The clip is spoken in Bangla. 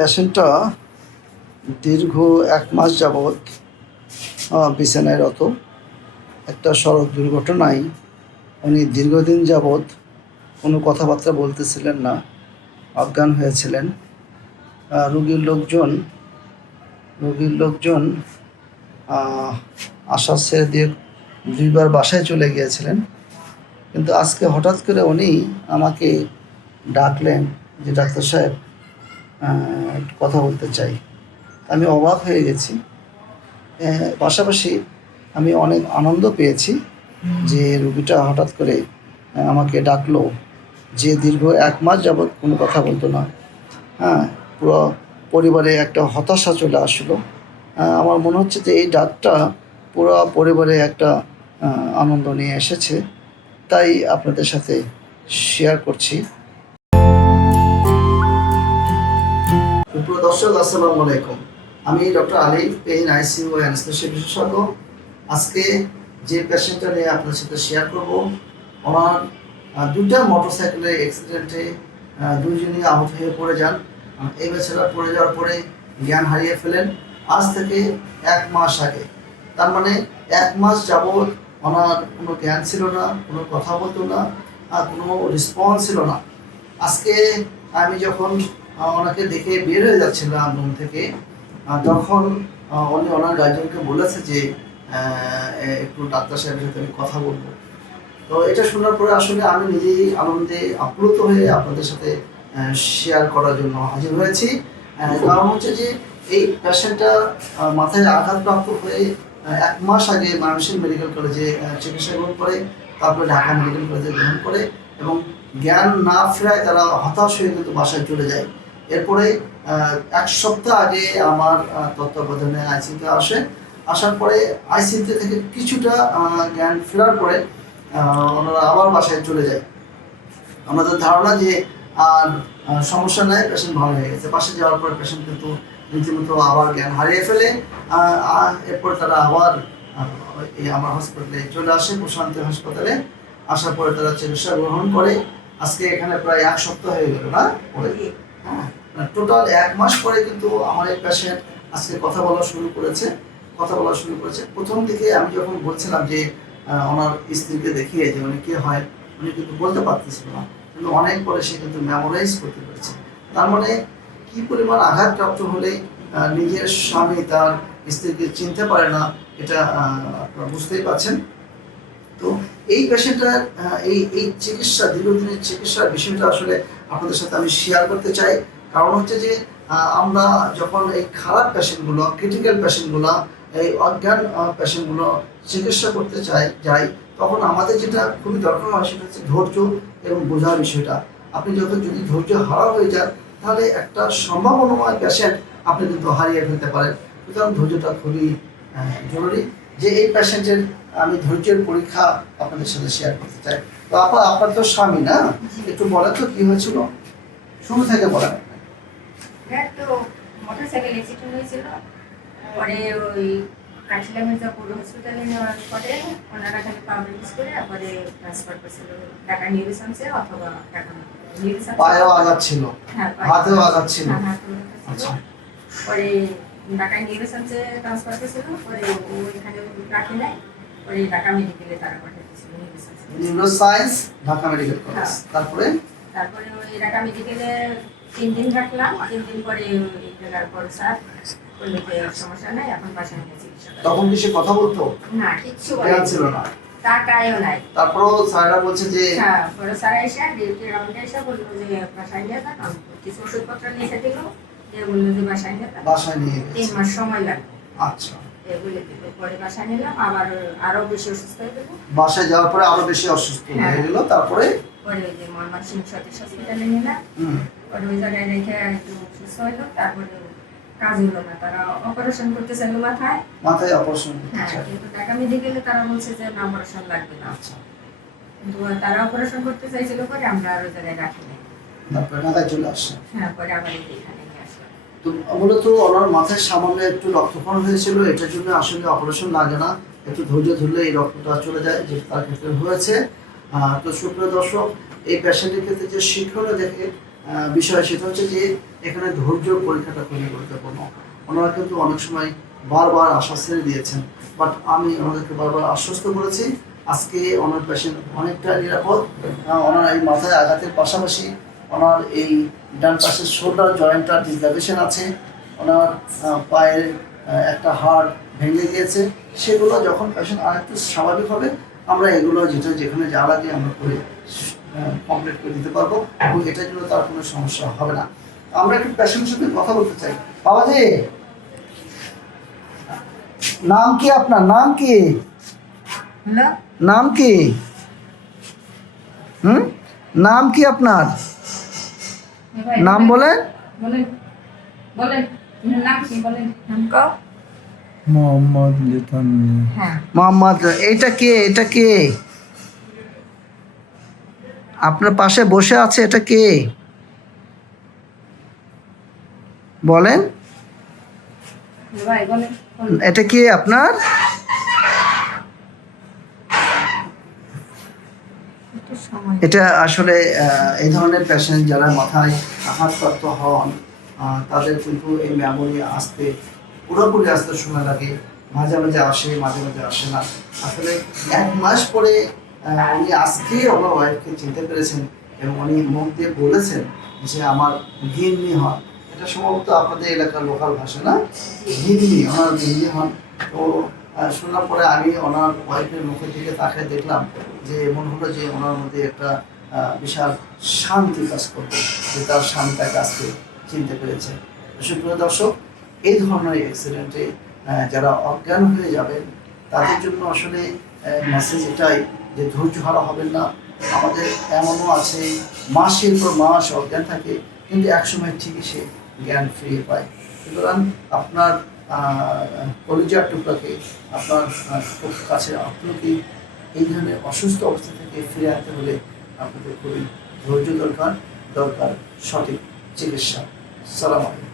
পেশেন্টটা দীর্ঘ এক মাস যাবৎ বিছানায় রত। একটা সড়ক দুর্ঘটনায় উনি দীর্ঘদিন যাবৎ কোনো কথাবার্তা বলতেছিলেন না অজ্ঞান হয়েছিলেন। রুগীর লোকজন রুগীর লোকজন আশা ছেড়ে দিয়ে দুইবার বাসায় চলে গিয়েছিলেন। কিন্তু আজকে হঠাৎ করে উনি আমাকে ডাকলেন যে, ডাক্তার সাহেব কথা বলতে চাই। আমি অবাক হয়ে গেছি। পাশাপাশি আমি অনেক আনন্দ পেয়েছি যে রুগীটা হঠাৎ করে আমাকে ডাকলো যে দীর্ঘ এক মাস যাবৎ কোনো কথা বলতো না। হ্যাঁ পুরো পরিবারে একটা হতাশা চলে আসলো। আমার মনে হচ্ছে যে এই ডাকটা পুরো পরিবারে একটা আনন্দ নিয়ে এসেছে। তাই আপনাদের সাথে শেয়ার করছি। সুপ্রিয় দর্শক, আসসালামু আলাইকুম। আমি ডক্টর আলী পেইন, আইসিইউ, ও অ্যানেস্থেসিয়া বিশেষজ্ঞ। আজকে যে পেশেন্টটা নিয়ে আপনার সাথে শেয়ার করব, ওনার দুটা মোটরসাইকেলের অ্যাক্সিডেন্টে দুইজনই আহত হয়ে পড়ে যান। এই বেচারা পড়ে যাওয়ার পরে জ্ঞান হারিয়ে ফেলেন। আজ থেকে এক মাস আগে। তার মানে এক মাস যাবৎ ওনার কোনো জ্ঞান ছিল না, কোনো কথা বলতো না কোনো রেসপন্স ছিল না। আজকে আমি যখন ওনাকে দেখে বের হয়ে যাচ্ছিলাম রুম থেকে। তখন উনি ওনার গার্জেনকে বলেছে যে একটু ডাক্তার সাহেবের সাথে আমি কথা বলব। তো এটা শোনার পরে আসলে আমি নিজেই আনন্দে আপ্লুত হয়ে আপনাদের সাথে শেয়ার করার জন্য হাজির হয়েছি। কারণ হচ্ছে যে, এই পেশেন্টটা মাথায় আঘাতপ্রাপ্ত হয়ে এক মাস আগে মানুষের মেডিকেল কলেজে চিকিৎসা গ্রহণ করে, তারপরে ঢাকা মেডিকেল কলেজে গ্রহণ করে এবং জ্ঞান না ফেরায় তারা হতাশ হয়ে কিন্তু বাসায় চলে যায়। এরপরে এক সপ্তাহ আগে আমার তত্ত্বাবধানে আইসিতে আসে। আসার পরে আইসিতে থেকে কিছুটা জ্ঞান ফেরার পরে ওনারা আবার বাসায় চলে যায়। আমাদের ধারণা যে আর সমস্যা নাই পেশেন্ট ভালো হয়ে গেছে। বাসে যাওয়ার পরে পেশেন্ট কিন্তু রীতিমতো আবার জ্ঞান হারিয়ে ফেলে এরপর তারা আবার এই আমার হসপিটালে চলে আসে প্রশান্তি হাসপাতালে। আসার পরে তারা চিকিৎসা গ্রহণ করে। আজকে এখানে প্রায় এক সপ্তাহ হয়ে গেল না? হ্যাঁ। টোটাল এক মাস পরে কিন্তু আমার এই পেশেন্ট আজকে কথা বলা শুরু করেছে, কথা বলা শুরু করেছে। প্রথম দিকে আমি যখন বলছিলাম যে ওনার স্ত্রীকে দেখিয়ে যে উনি কে হয়, উনি কিন্তু বলতে পারতেছিল না। কিন্তু অনেক পরে সে কিন্তু মেমোরাইজ করতে পেরেছে। তার মানে কি পরিমাণ আঘাতপ্রাপ্ত হলে নিজের স্বামী তার স্ত্রীকে চিনতে পারে না, এটা আপনারা বুঝতেই পারছেন। তো এই পেশেন্টটার এই এই চিকিৎসা, দীর্ঘদিনের চিকিৎসার বিষয়টা আসলে আপনাদের সাথে আমি শেয়ার করতে চাই। কারণ হচ্ছে যে আমরা যখন এই খারাপ পেশেন্টগুলো ক্রিটিক্যাল পেশেন্টগুলো, এই অজ্ঞান পেশেন্টগুলো চিকিৎসা করতে চাই, যাই, তখন আমাদের যেটা খুবই দরকার হয় সেটা হচ্ছে ধৈর্য এবং বোঝার বিষয়টা। আপনি যখন যদি ধৈর্য হারা হয়ে যান, তাহলে একটা সম্ভাবনাময় পেশেন্ট আপনি কিন্তু হারিয়ে ফেলতে পারেন। সুতরাং ধৈর্যটা খুবই জরুরি যে এই পেশেন্টের আমি ধৈর্যের পরীক্ষা আপনাদের সাথে শেয়ার করতে চাই। তো আপনার আপনার তো স্বামী না? একটু বলেন তো কি হয়েছিল? শুরু থেকে বলেন। তো মোটরসাইকেল অ্যাক্সিডেন্ট হয়েছিল। পরে ওই কাঠিলা মির্জাপুর হসপিটালে নেওয়ার পরে ওনারা খালি পাবলিশ করে পরে ট্রান্সফার করেছিল। নিউরিসামসে অথবা পায়েও আঘাত ছিল। হ্যাঁ হাতেও আঘাত ছিল। হ্যাঁ, ছিল। আচ্ছা। পরে ঢাকা নিউরিসামসে ট্রান্সফার করেছিল। পরে ও এখানে রাখে নাই। পরে ঢাকা মেডিকেলে তারা পাঠিয়েছিল নিউরিসামসে ঢাকা মেডিকেল কলেজ হ্যাঁ। তারপরে? তারপরে ওই ঢাকা মেডিকেলে তিন দিন রাখলাম। তিন দিন পরে পর স্যার বলল যে সমস্যা নাই এখন বাসায় নিয়ে চিকিৎসা তখন কি সে কথা বলতো? না কিচ্ছু বলেনি। ছিল না। টাকায়ও নাই। তারপরও স্যাররা বলছে যে হ্যাঁ পরে স্যার এসে ডিউটি রাউন্ডে এসে বলল যে বাসায় নিয়ে যান আমি কিছু ওষুধপত্র লিখে দিল। দিয়ে বলল যে বাসায় নিয়ে যান বাসায় নিয়ে তিন মাস সময় লাগবে। আচ্ছা। এগুলো দিল পরে বাসায় নিলাম আবার আরও বেশি অসুস্থ হয়ে গেল। বাসায় যাওয়ার পরে আরও বেশি অসুস্থ হয়ে হ্যাঁ। গেল তারপরে পরে ওই যে ময়মনসিংহ সতীশ হসপিটালে নিলাম। পরে ওই জায়গায় রেখে একটু সুস্থ হইল তারপরে কাজ হলো না তারা অপারেশন করতে চাইলো মাথায়। মাথায় অপারেশন হ্যাঁ কিন্তু ঢাকা মেডিকেলে তারা বলছে যে না অপারেশন লাগবে না। আচ্ছা। কিন্তু তারা অপারেশন করতে চাইছিল পরে আমরা আর ওই জায়গায় রাখিনি তারপরে ঢাকায় চলে আসছে হ্যাঁ পরে আবার এখানে। তো মূলত ওনার মাথায় সামান্য একটু রক্তক্ষরণ হয়েছিল, এটার জন্য আসলে অপারেশন লাগে না। একটু ধৈর্য ধরলে এই রক্তটা চলে যায়, যে তার ক্ষেত্রে হয়েছে। তো সুপ্রিয় দর্শক, এই পেশেন্টের ক্ষেত্রে যে শিক্ষণীয় দেখে বিষয় সেটা হচ্ছে যে এখানে ধৈর্য পরীক্ষাটা খুবই গুরুত্বপূর্ণ। ওনারা কিন্তু অনেক সময় বারবার আশ্বাস ছেড়ে দিয়েছেন বাট আমি ওনাদেরকে বারবার আশ্বস্ত করেছি, আজকে ওনার পেশেন্ট অনেকটা নিরাপদ। ওনার এই মাথায় আঘাতের পাশাপাশি ওনার এই ডান পাশের শোল্ডার জয়েন্টটা ডিসলাকেশন আছে। ওনার পায়ের একটা হাড় ভেঙে গিয়েছে। সেগুলো যখন পেশেন্ট আরেকটু স্বাভাবিক হবে আমরা এগুলো যেটা যেখানে যা লাগে আমরা করে কমপ্লিট করে দিতে পারব এবং এটার জন্য তার কোনো সমস্যা হবে না। আমরা একটু পেশেন্টের সাথে কথা বলতে চাই। বাবাজি! নাম কি আপনার? নাম কি? নাম কি? হুম? নাম কি আপনার? নাম বলেন বলেন বলেন আপনার নাম কি বলেন নাম কও মোহাম্মদ লিটন। মিয়া হ্যাঁ। মোহাম্মদ কে? এটা কে? আপনার পাশে বসে আছে এটা কে? বলেন। ভাই বলেন বলেন। এটা কে আপনার একটু সময় এটা আসলে এই ধরনের পেশেন্ট যারা মাথায় আঘাতপ্রাপ্ত হন তাদের কিন্তু এই মেমোরি আসতে পুরোপুরি আসতে সময় লাগে। মাঝে মাঝে আসে মাঝে মাঝে আসে না। আসলে এক মাস পরে উনি আজকে আমার ওয়াইফকে চিনতে পেরেছেন এবং উনি মুখ দিয়ে বলেছেন যে আমার গিন্নি হন। এটা সম্ভবত আপনাদের এলাকার লোকাল ভাষা না? গিন্নি ওনার গিন্নি হন। তো শোনার পরে আমি ওনার ওয়াইফের মুখের দিকে তাকে দেখলাম যে মনে হলো যে ওনার মধ্যে একটা বিশাল শান্তি কাজ করবে, যে তার স্বামী তাকে আজকে চিনতে পেরেছে। সুপ্রিয় দর্শক, এই ধরনের অ্যাক্সিডেন্টে যারা অজ্ঞান হয়ে যাবেন, তাদের জন্য আসলে মেসেজ এটাই যে ধৈর্য হারা হবেন না। আমাদের এমনও আছে, মাসের পর মাস অজ্ঞান থাকে, কিন্তু একসময় ঠিকই সে জ্ঞান ফিরিয়ে পায়। সুতরাং আপনার কলিজার টুকরাকে আপনার কাছে আপনাকে এই ধরনের অসুস্থ অবস্থা থেকে ফিরে আনতে হলে আপনাদের খুবই ধৈর্য দরকার দরকার সঠিক চিকিৎসা। সালাম আলাইকুম।